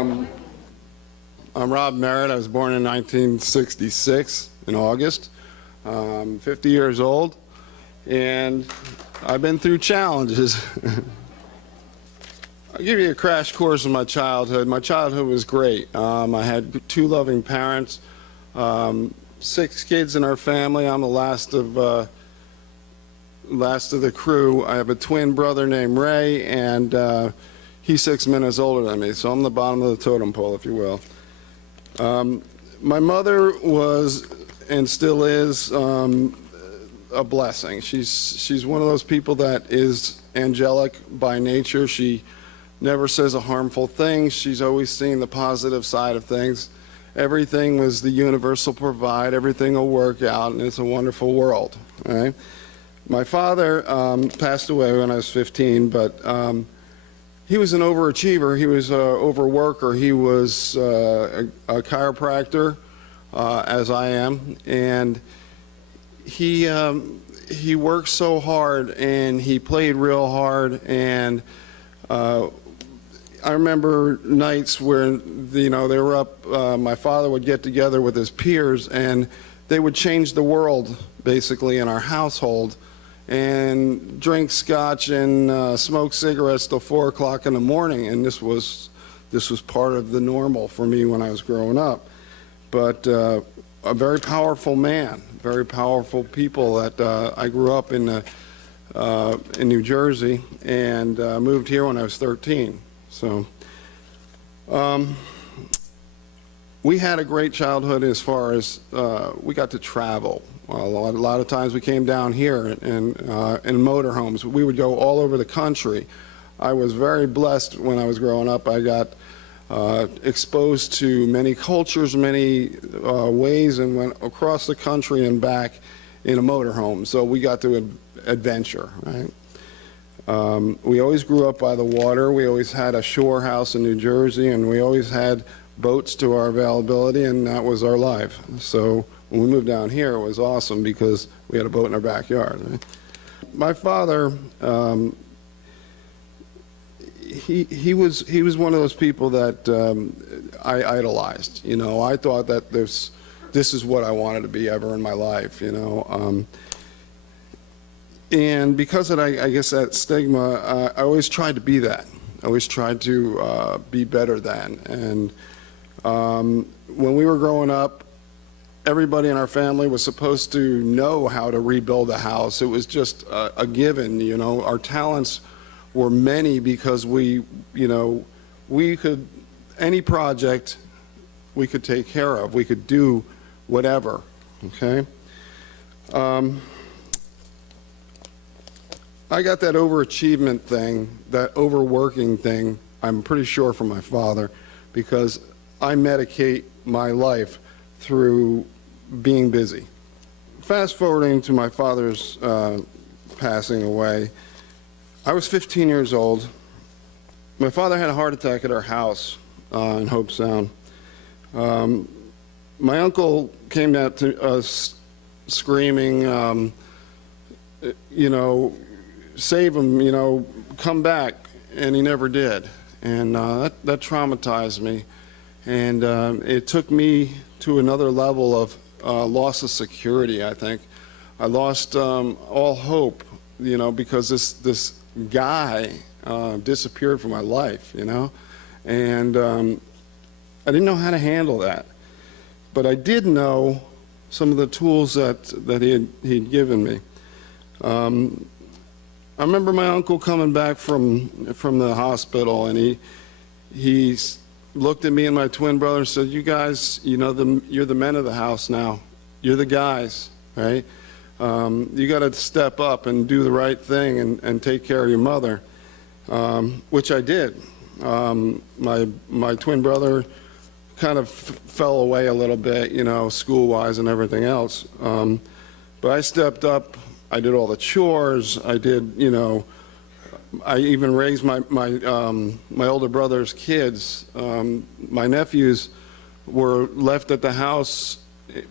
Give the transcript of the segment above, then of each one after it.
I'm Rob Merritt. I was born in 1966 in August. 50 years old, and I've been through challenges. I'll give you a crash course in my childhood. My childhood was great. I had two loving parents, 6 kids in our family. I'm the last of the crew. I have a twin brother named Ray, and he's 6 minutes older than me, so I'm the bottom of the totem pole, if you will. My mother was, and still is, a blessing. She's one of those people that is angelic by nature. She never says a harmful thing. She's always seen the positive side of things. Everything was the universe will provide. Everything will work out, and it's a wonderful world. Right? My father passed away when I was 15, but he was an overachiever. He was an overworker. He was a chiropractor, as I am, and he worked so hard, and he played real hard, and I remember nights where they were up. My father would get together with his peers, and they would change the world basically in our household, and drink scotch and smoke cigarettes till 4 o'clock in the morning, and this was part of the normal for me when I was growing up. But a very powerful man, very powerful people. That I grew up in New Jersey and moved here when I was 13. So we had a great childhood as far as we got to travel. A lot of times we came down here in motorhomes. We would go all over the country. I was very blessed when I was growing up. I got exposed to many cultures, many ways, and went across the country and back in a motorhome. So we got to adventure, right? We always grew up by the water. We always had a shore house in New Jersey, and we always had boats to our availability, and that was our life. So when we moved down here, it was awesome because we had a boat in our backyard. Right? My father, he was one of those people that I idolized. I thought that this is what I wanted to be ever in my life. And because of, I guess, that stigma, I always tried to be that. I always tried to be better than. And when we were growing up, everybody in our family was supposed to know how to rebuild a house. It was just a given. Our talents were many because we could, any project we could take care of. We could do whatever, okay? I got that overachievement thing, that overworking thing, I'm pretty sure from my father, because I medicate my life through being busy. Fast forwarding to my father's passing away, I was 15 years old. My father had a heart attack at our house in Hope Sound. My uncle came out to us screaming, save him, come back, and he never did. And that traumatized me. And it took me to another level of loss of security, I think. I lost all hope, because this guy disappeared from my life, and I didn't know how to handle that. But I did know some of the tools that he'd given me. I remember my uncle coming back from the hospital, and he looked at me and my twin brother and said, "You guys, you're the men of the house now. You're the guys, right? You got to step up and do the right thing and take care of your mother," which I did. My twin brother kind of fell away a little bit, school-wise and everything else. But I stepped up. I did all the chores. I did, I even raised my older brother's kids. My nephews were left at the house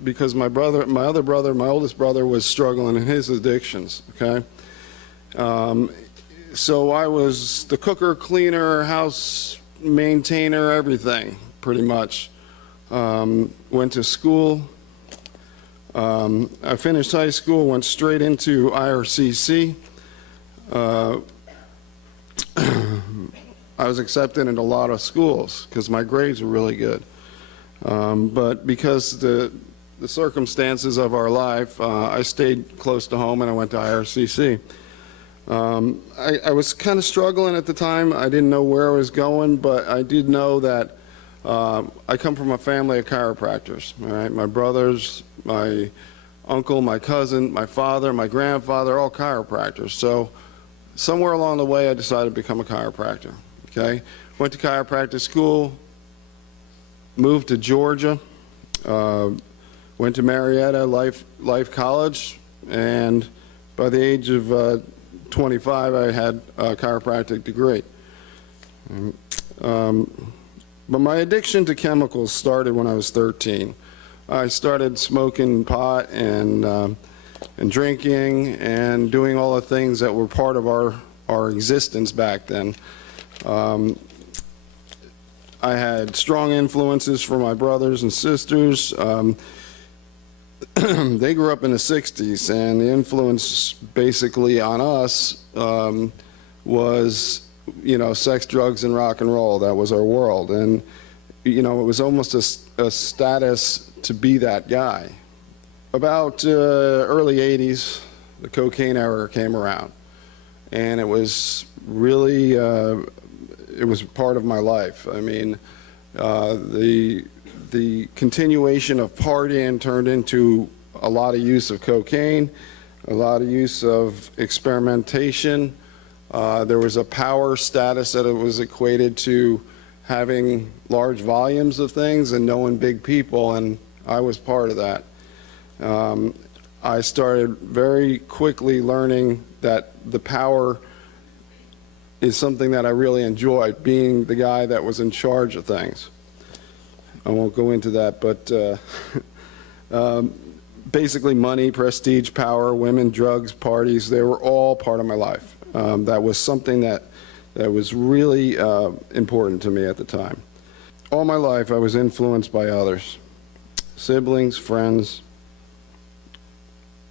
because my oldest brother was struggling in his addictions, okay? So I was the cooker, cleaner, house maintainer, everything, pretty much. Went to school. I finished high school, went straight into IRCC. I was accepted into a lot of schools because my grades were really good. But because the circumstances of our life, I stayed close to home and I went to IRCC. I was kind of struggling at the time. I didn't know where I was going, but I did know that I come from a family of chiropractors. All right? My brothers, my uncle, my cousin, my father, my grandfather, all chiropractors. So somewhere along the way, I decided to become a chiropractor. Okay? Went to chiropractic school, moved to Georgia, went to Marietta Life College, and by the age of 25, I had a chiropractic degree. But my addiction to chemicals started when I was 13. I started smoking pot and drinking and doing all the things that were part of our existence back then. I had strong influences from my brothers and sisters. They grew up in the 60s, and the influence basically on us was, you know, sex, drugs, and rock and roll. That was our world. And, you know, it was almost a status to be that guy. About early 80s, the cocaine era came around. And it was really, it was part of my life. I mean, the continuation of partying turned into a lot of use of cocaine, a lot of use of experimentation. There was a power status that it was equated to having large volumes of things and knowing big people, and I was part of that. I started very quickly learning that the power is something that I really enjoyed, being the guy that was in charge of things. I won't go into that, but basically money, prestige, power, women, drugs, parties, they were all part of my life. That was something that was really important to me at the time. All my life I was influenced by others, siblings, friends.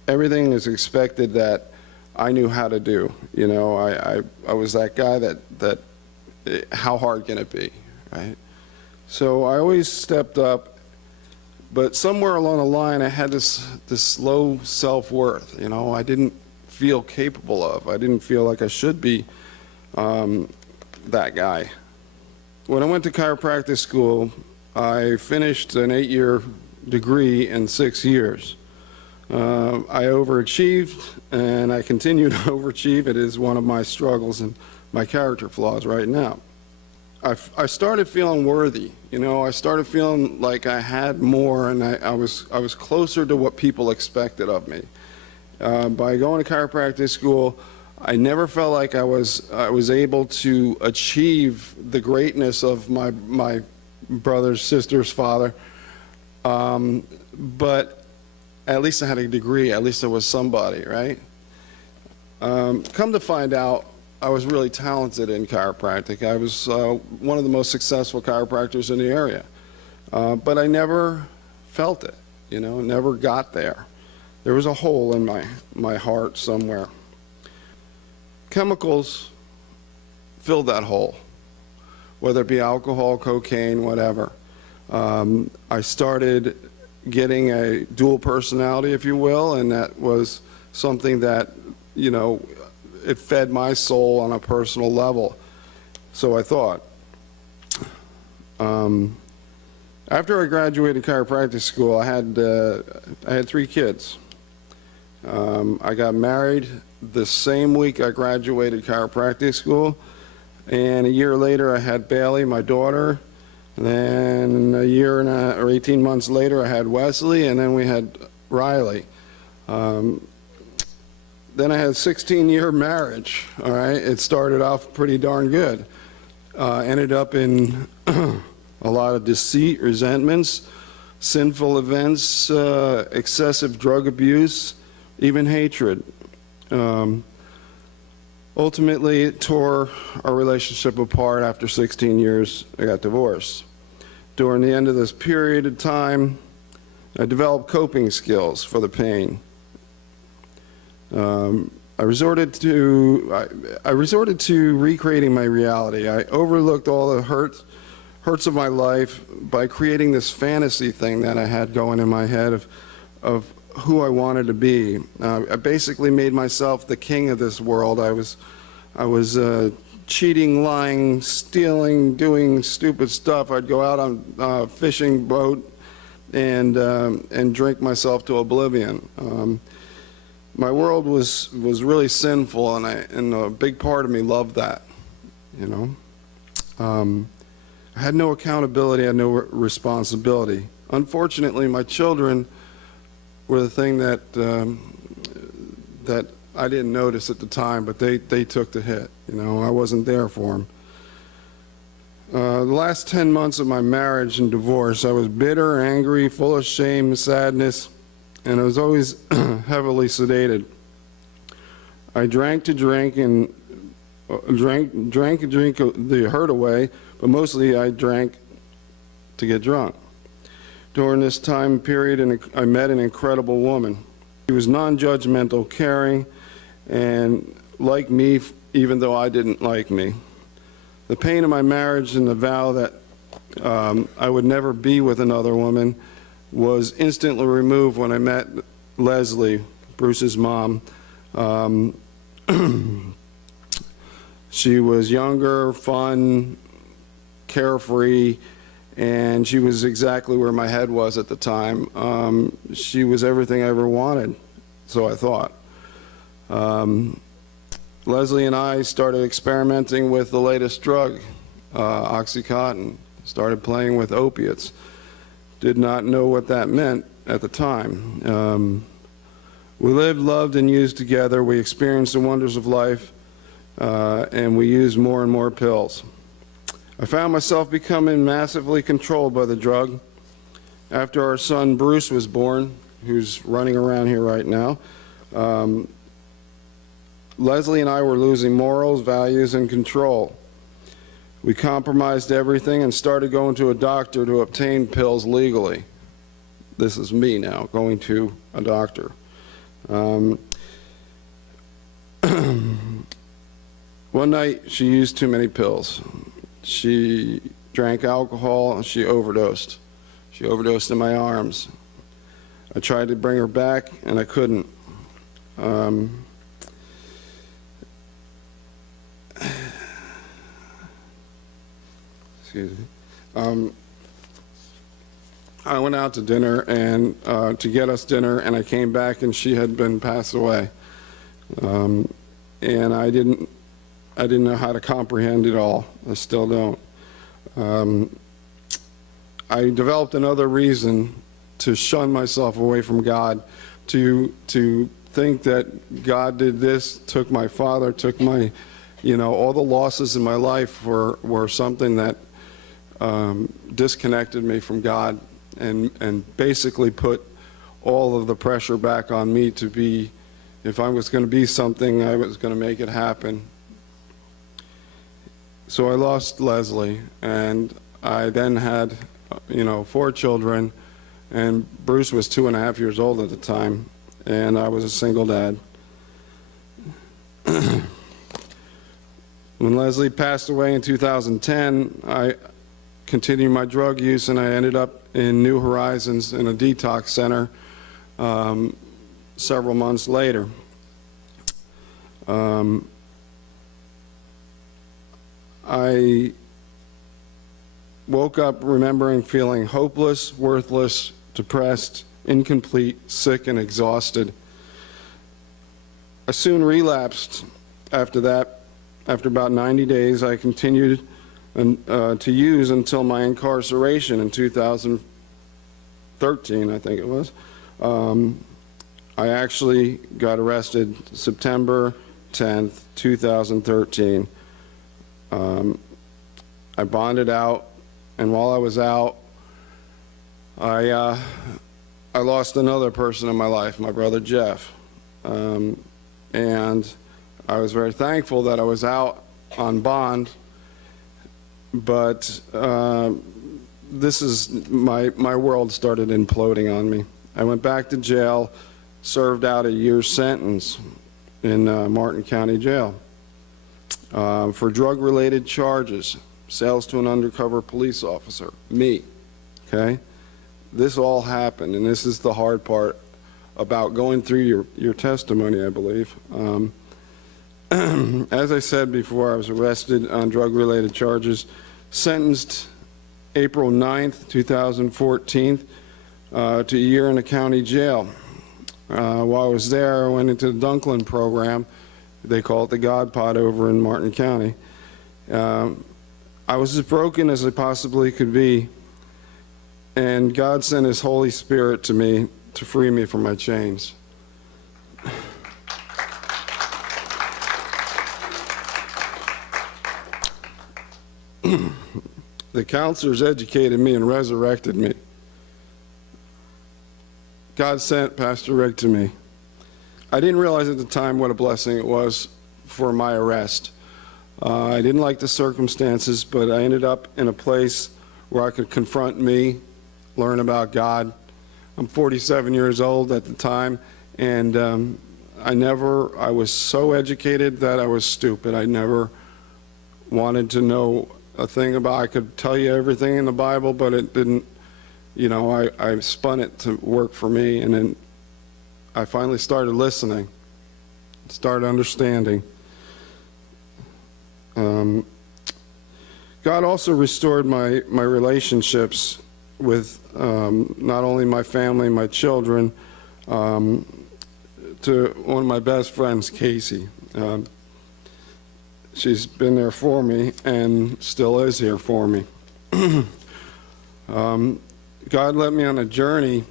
Everything is expected that I knew how to do. You know, I was that guy that how hard can it be, right? So I always stepped up, but somewhere along the line I had this low self-worth. You know, I didn't feel capable of. I didn't feel like I should be that guy. When I went to chiropractic school, I finished an 8-year degree in 6 years. I overachieved, and I continue to overachieve. It is one of my struggles and my character flaws right now. I started feeling worthy. You know, I started feeling like I had more, and I was closer to what people expected of me. By going to chiropractic school, I never felt like I was able to achieve the greatness of my brother's sister's father, but at least I had a degree. At least I was somebody, right? Come to find out, I was really talented in chiropractic. I was one of the most successful chiropractors in the area, but I never felt it. You know, never got there. There was a hole in my heart somewhere. Chemicals filled that hole, whether it be alcohol, cocaine, whatever. I started getting a dual personality, if you will, and that was something that, you know, it fed my soul on a personal level. So I thought. After I graduated chiropractic school, I had 3 kids. I got married the same week I graduated chiropractic school, and a year later I had Bailey, my daughter. And then a year and or 18 months later I had Wesley, and then we had Riley. Then I had a 16-year marriage. All right, it started off pretty darn good. Ended up in a lot of deceit, resentments, sinful events, excessive drug abuse, even hatred. All Ultimately, it tore our relationship apart. After 16 years, I got divorced. During the end of this period of time, I developed coping skills for the pain. I resorted to recreating my reality. I overlooked all the hurts of my life by creating this fantasy thing that I had going in my head of who I wanted to be. I basically made myself the king of this world. I was cheating, lying, stealing, doing stupid stuff. I'd go out on a fishing boat and drink myself to oblivion. My world was really sinful, and a big part of me loved that, you know. I had no accountability, I had no responsibility. Unfortunately, my children were the thing that I didn't notice at the time, but they took the hit. You know, I wasn't there for them. The last 10 months of my marriage and divorce, I was bitter, angry, full of shame, sadness, and I was always heavily sedated. I drank to drink and drank the hurt away, but mostly I drank to get drunk. During this time period, I met an incredible woman. She was non-judgmental, caring, and liked me even though I didn't like me. The pain of my marriage and the vow that I would never be with another woman was instantly removed when I met Leslie, Bruce's mom. She was younger, fun, carefree, and she was exactly where my head was at the time. She was everything I ever wanted, so I thought. Leslie and I started experimenting with the latest drug, Oxycontin. Started playing with opiates. Did not know what that meant at the time. We lived, loved, and used together. We experienced the wonders of life, and we used more and more pills. I found myself becoming massively controlled by the drug. After our son Bruce was born, who's running around here right now, Leslie and I were losing morals, values, and control. We compromised everything and started going to a doctor to obtain pills legally. This is me now, going to a doctor. One night, she used too many pills. She drank alcohol and she overdosed. She overdosed in my arms. I tried to bring her back and I couldn't. Excuse me. I went out to dinner and to get us dinner, and I came back and she had been passed away. And I didn't know how to comprehend it all. I still don't. I developed another reason to shun myself away from God, to think that God did this, took my father, took my, you know, all the losses in my life were something that disconnected me from God and basically put all of the pressure back on me to be, if I was going to be something, I was going to make it happen. So I lost Leslie, and I then had, you know, 4 children, and Bruce was 2.5 years old at the time, and I was a single dad. When Leslie passed away in 2010, I continued my drug use, and I ended up in New Horizons in a detox center several months later. I woke up remembering feeling hopeless, worthless, depressed, incomplete, sick, and exhausted. I soon relapsed after that. After about 90 days, I continued to use until my incarceration in 2013, I think it was. I actually got arrested September 10th, 2013. I bonded out, and while I was out, I lost another person in my life, my brother Jeff. And I was very thankful that I was out on bond, but this is, my world started imploding on me. I went back to jail, served out a year's sentence in Martin County Jail for drug-related charges, sales to an undercover police officer, me, okay? This all happened, and this is the hard part about going through your testimony, I believe. As I said before, I was arrested on drug-related charges, sentenced April 9th, 2014, to a year in a county jail. While I was there, I went into the Dunklin program. They call it the God Pod over in Martin County. I was as broken as I possibly could be, and God sent His Holy Spirit to me to free me from my chains. The counselors educated me and resurrected me. God sent Pastor Rick to me. I didn't realize at the time what a blessing it was for my arrest. I didn't like the circumstances, but I ended up in a place where I could confront me, learn about God. I'm 47 years old at the time, and I was so educated that I was stupid. I never wanted to know a thing about, I could tell you everything in the Bible, but it didn't, you know, I spun it to work for me, and then I finally started listening, started understanding. God also restored my relationships with not only my family, my children, to one of my best friends, Casey. She's been there for me and still is here for me. God led me on a journey,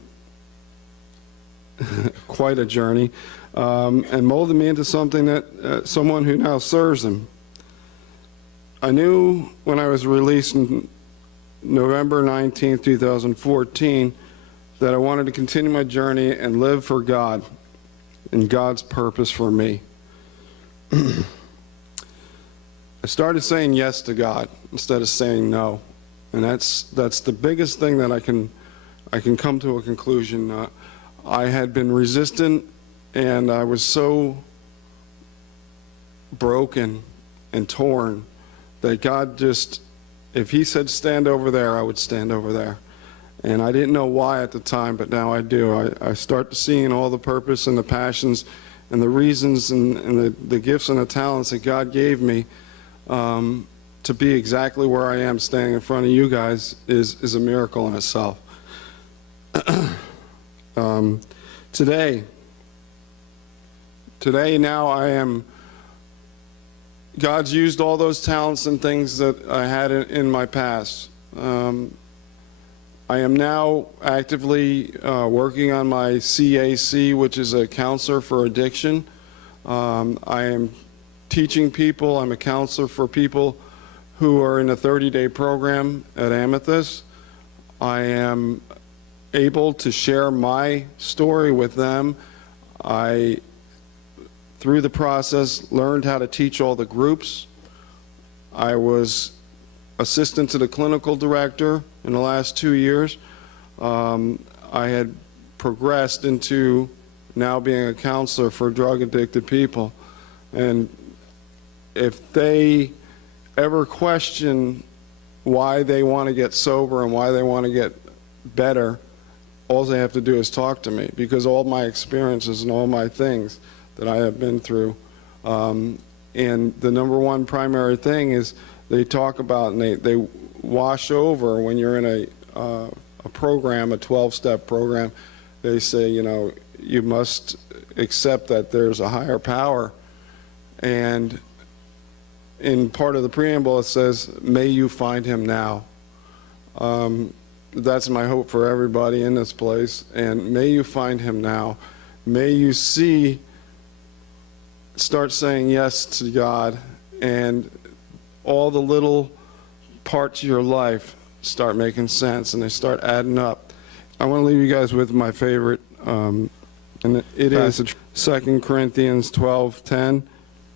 quite a journey, and molded me into something that someone who now serves Him. I knew when I was released in November 19, 2014, that I wanted to continue my journey and live for God and God's purpose for me. I started saying yes to God instead of saying no, and that's the biggest thing that I can come to a conclusion. I had been resistant, and I was so broken and torn that God just, if He said stand over there, I would stand over there. And I didn't know why at the time, but now I do. I start seeing all the purpose and the passions and the reasons and the gifts and the talents that God gave me to be exactly where I am standing in front of you guys is a miracle in itself. Today now I am, God's used all those talents and things that I had in my past. I am now actively working on my CAC, which is a counselor for addiction. I am teaching people. I'm a counselor for people who are in a 30-day program at Amethyst. I am able to share my story with them. I, through the process, learned how to teach all the groups. I was assistant to the clinical director in the last 2 years. I had progressed into now being a counselor for drug-addicted people. And if they ever question why they want to get sober and why they want to get better, all they have to do is talk to me, because all my experiences and all my things that I have been through, and the number one primary thing is they talk about and they wash over when you're in a program, a 12-step program. They say, you know, you must accept that there's a higher power, and in part of the preamble it says, may you find Him now. That's my hope for everybody in this place, and may you find Him now. May you start saying yes to God, and all the little parts of your life start making sense and they start adding up. I want to leave you guys with my favorite, and it is 2 Corinthians 12:10.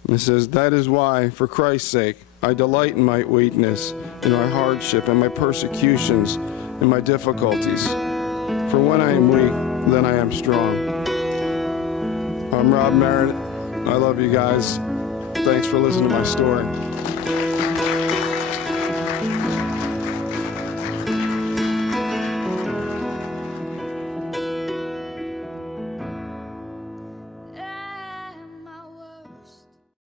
It says, "That is why, for Christ's sake, I delight in my weakness, in my hardship, and my persecutions, and my difficulties. For when I am weak, then I am strong." I'm Rob Merritt. I love you guys. Thanks for listening to my story.